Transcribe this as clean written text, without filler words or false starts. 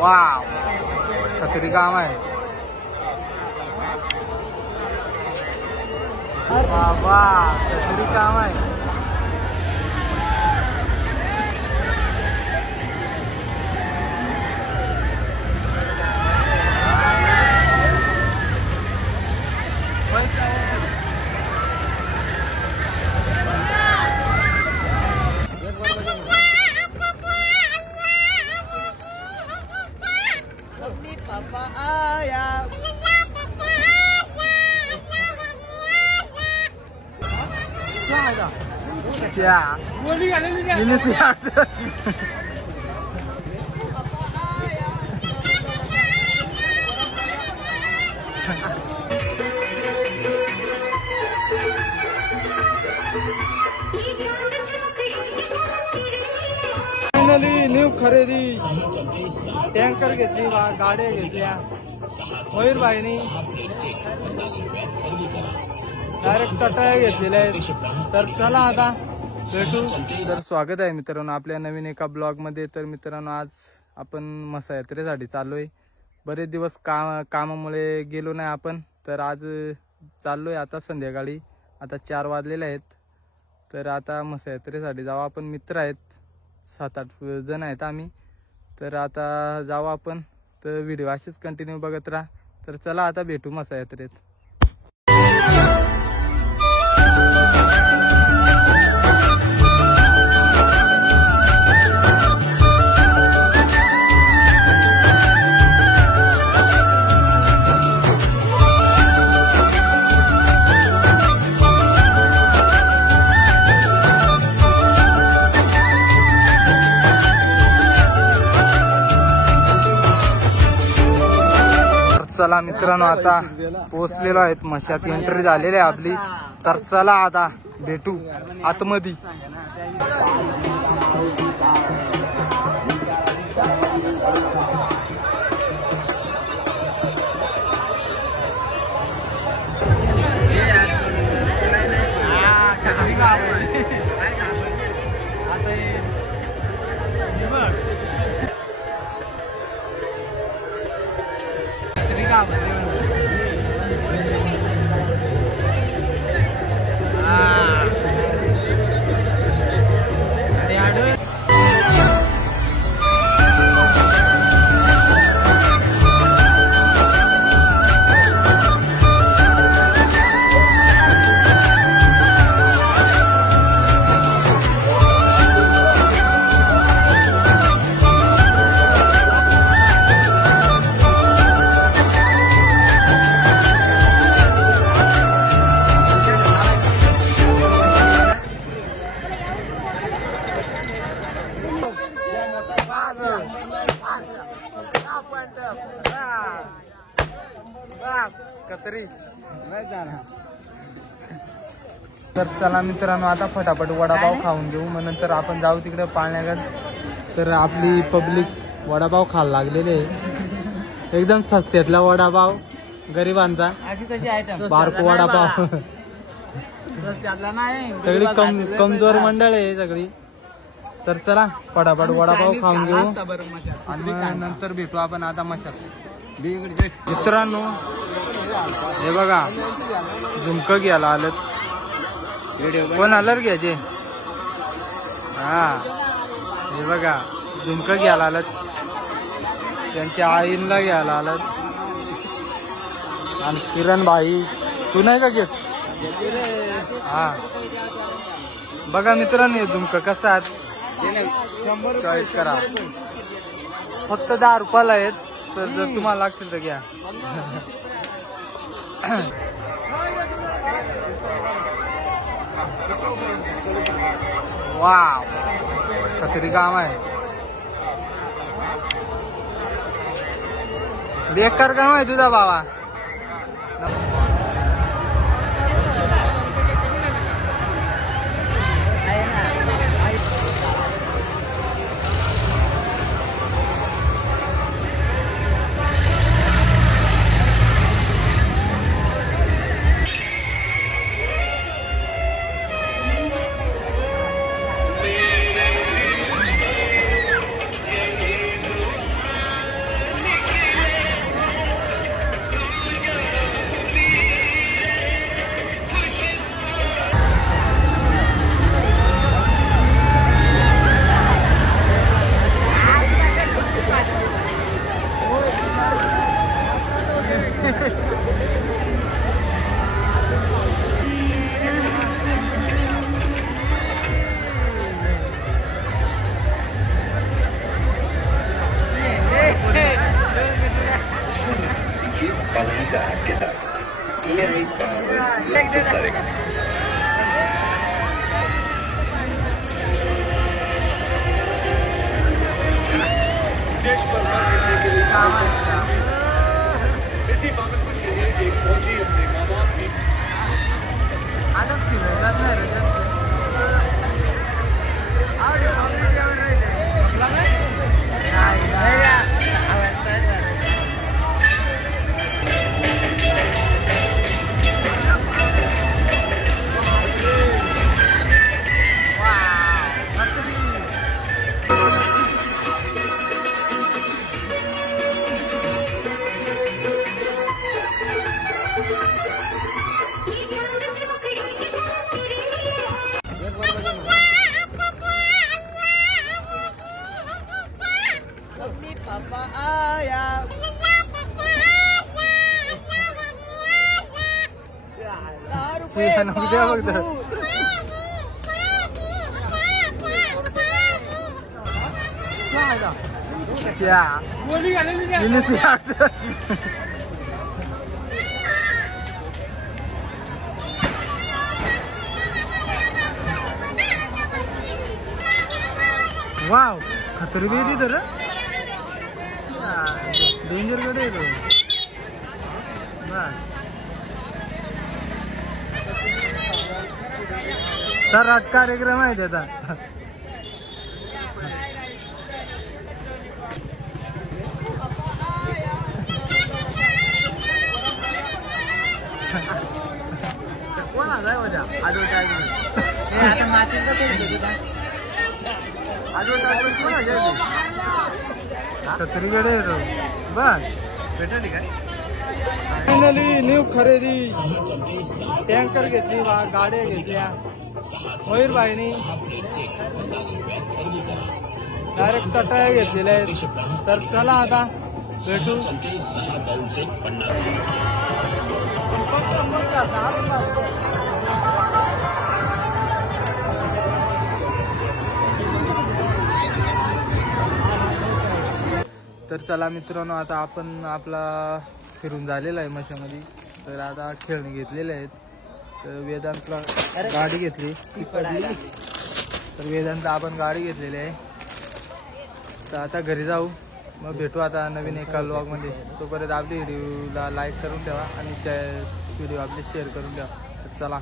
Wow, Khatri काम आहे बाबा, खतरी काम आहे. क्या फायनली न्यू खरेदी टँकर घेतली, गाड्या घेतल्या मयूर भाईनी, डायरेक्ट टटाया घेतलेल्या आहेत. तर चला आता भेटू. तर स्वागत आहे मित्रांनो आपल्या नवीन एका ब्लॉग मध्ये. तर मित्रांनो आज आपण मसा यात्रेसाठी चाललोय. बरेच दिवस कामामुळे गेलो नाही आपण, तर आज चाललोय आता संध्याकाळी. आता 4 वाजलेले आहेत. तर आता मसा यात्रेसाठी जाऊ आपण. मित्र आहेत 7-8 जण आहेत आम्ही. तर आता जाऊ आपण. तर व्हिडिओ असेच कंटिन्यू बघत राहा. तर चला आता भेटू मसा यात्रेत. चला मित्रांनो आता पोहोचलेलो आहेत. मशात एंट्री झालेली आहे आपली. तर चला आता भेटू आतमध्ये. तर चला मित्रांनो आता फटाफट वडापाव खाऊन घेऊ. मग नंतर आपण जाऊ तिकडे पाळण्यागत. तर आपली पब्लिक वडापाव खायला लागलेले आहे. एकदम सस्त्यातला वडापाव गरिबांचा, बारको वडापाव. सगळी कमजोर मंडळ आहे सगळी. तर चला फटाफट वडापाव खाऊन घेऊ आणि मग नंतर भेटू आपण आता मशात. मित्रांनो हे बघा झुमकं घ्यायला आलं. कोण आलं घ्यायचे? हा हे बघा झुमकं घ्यायला आलं. त्यांच्या आईला घ्यायला आलं. आणि किरण भाई तू नाही का घेत? हा बघा मित्रांनो झुमकं कसं आहे चॉईस करा. फक्त 10 रुपयाला आहेत. तर जर तुम्हाला लागतील तर घ्या. वाव, खतरी काम आहे. बेकार काम आहे तुझा बाबा. द्या फक्त. वाव खतर भी येते तर डेंजर कडे येतो. तर रात कार्यक्रम आहे त्याचा. कोण आलाय माझ्या आजोबा काय आता मातीचा छत्रीकडे येतो बस भेटली काय. फायनली न्यू खरेदी टँकर घेतली, गाड्या घेतल्या मयूरबाईनी. डायरेक्ट कटाया घेतलेल्या आहेत. तर चला आता भेटू. तर चला मित्रांनो, आता आपण आपला फिरून झालेला आहे मशामध्ये. तर आता खेळणे घेतलेले आहेत. तर वेदांतला गाडी घेतली ती पडली. तर वेदांत आपण गाडी घेतलेली आहे. तर आता घरी जाऊ, मग भेटू आता नवीन एका व्लॉगमध्ये. तोपर्यंत आपली व्हिडिओला लाईक करून ठेवा आणि व्हिडिओ आपले शेअर करून ठेवा. तर चला.